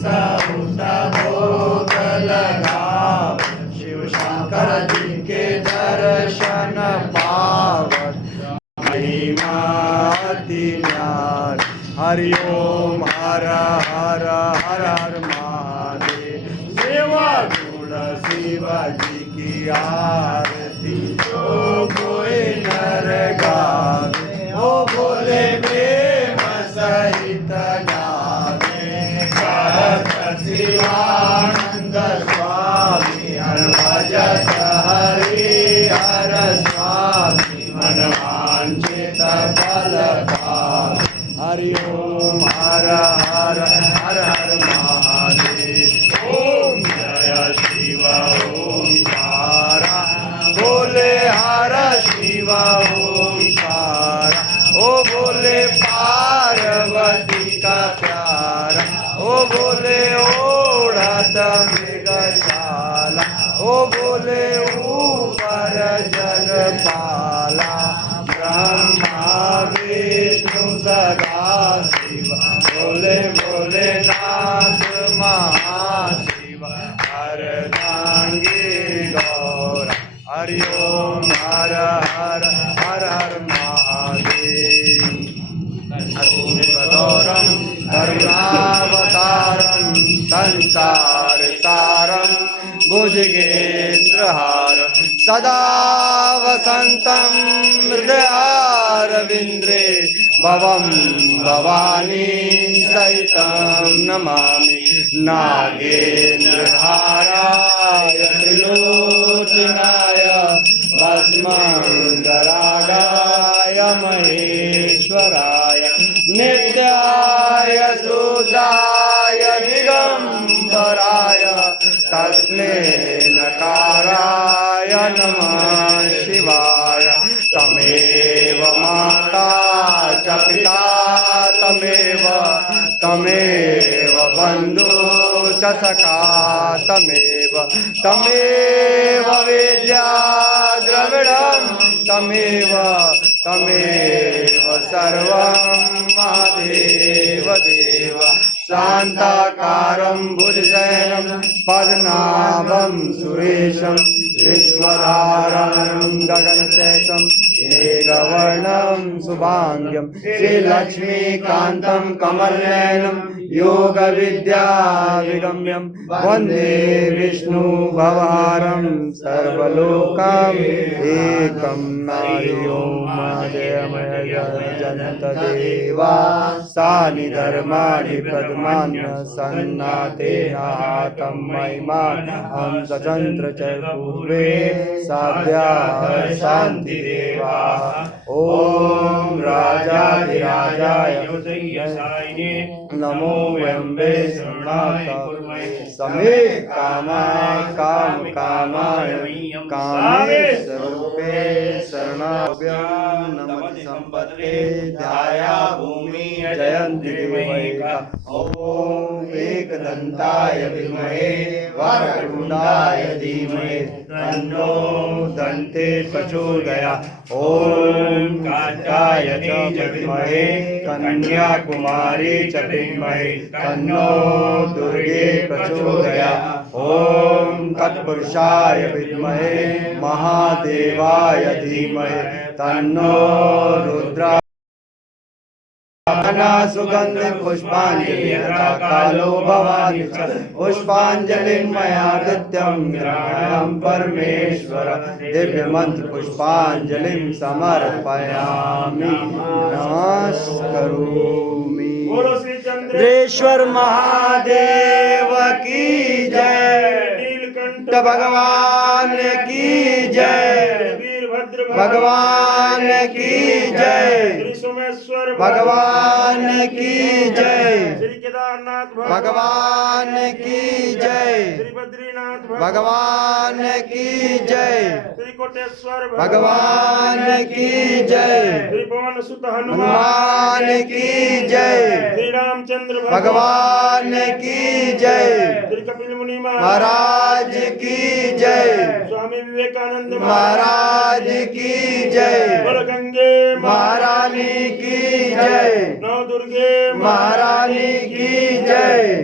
सबूता भोग लगाव, शिव शंकर जी के दर्शन पावत, महिमा अति न्यारी। हरि ओम हर हर हर हर महादेव। सेवा गुण शिव जी की आरती, जो कोई नर गावे, ओ बोले प्रेम सहित गावे। कहत शिवानंद स्वामी, हर भजत हरि हर स्वामी, मन वांछित फल पावे। हरि ओम हर हर हर हर महादेव। ओम जय शिव ओंकारा, बोले हर शिव ओंकारा। ओ बोले पार्वती का प्यारा, ओ बोले ओढ़त मृगशाला, ओ बोले ऊपर जगपाला। ब्रह्मा विष्णु सदा शिव, बोले बोले नाथ महाशिव, अर्धांगी गौरा। हरि ओम हर हर हर हर महादेव। गौरम करुणावतारम, संसार सारम, भुजगेन्द्रहारम, सदा वसंतं हृदयारविंद्रे, भवं भवानी सहितं नमामि। नागेन्द्रहाराय त्रिलोचनाय, भस्मंगरागाय महेश्वराय, नित्याय शुद्धाय दिगंबराय, तस्मै नकाराय नमः शिवाय। तमेव माता च पिता तमेव, तमेव बन्धु च सखा तमेव, तमेव विद्या द्रविडं तमेव, तमेव सर्वं महादेव देव। शान्ताकारं भुजगशयनं पद्मनाभं सुरेशं, विश्वधारणं गगनचैतं मेघवर्णं शुभांग्यं, श्रीलक्ष्मीकान्तं कमलनयनं योगविद्याविगम्यं, वन्दे विष्णुभवहरं सर्वलोकैकं। हरि ओम जय जय जगन्नाथ देवा, सानि धर्माणि प्रथमान्य सन्नातेनाहतं महिमा, हम स्वतंत्र च पूर्वे साध्या शांति देवा। ओम राजाधिराजाय नमो वयम्बे शरणागताय, समे कामाय काम कामाय, कामेशरूपे शरणाभ्यां नमः संपत्ते। ध्याया भूमि जयन्ती देवैक, ओम एकदन्ताय विद्महे वक्रतुण्डाय धीमहि, तन्नो दन्ते प्रचोदयात्। ओम कात्यायनी च विद्महे, कन्याकुमारी च विद्महे, तन्नो दुर्गे प्रचोदयात्। ओम तत्पुरुषाय विद्महे, महादेवाय धीमहि, तन्नो रुद्र। सुगंधि पुष्पांजलि कालो भवानी च, पुष्पांजलिं मया कृत्यं ग्रहणं परमेश्वर। दिव्य मंत्र पुष्पांजलिं समर्पयामि, नमस्करोमि। चंद्रेश्वर महादेव की जय, नीलकंठ भगवान की जय, भगवान की जय, श्री सोमेश्वर भगवान की जय, श्री केदारनाथ भगवान की जय, श्री बद्रीनाथ भगवान की जय, श्री कोटेश्वर भगवान की जय, श्री पवन सुत हनुमान की जय, श्री रामचंद्र भगवान की जय, श्री कपिल मुनि महाराज की जय, स्वामी विवेकानंद महाराज की जय, गंगे महारानी की जय, नौ दुर्गे महारानी की जय।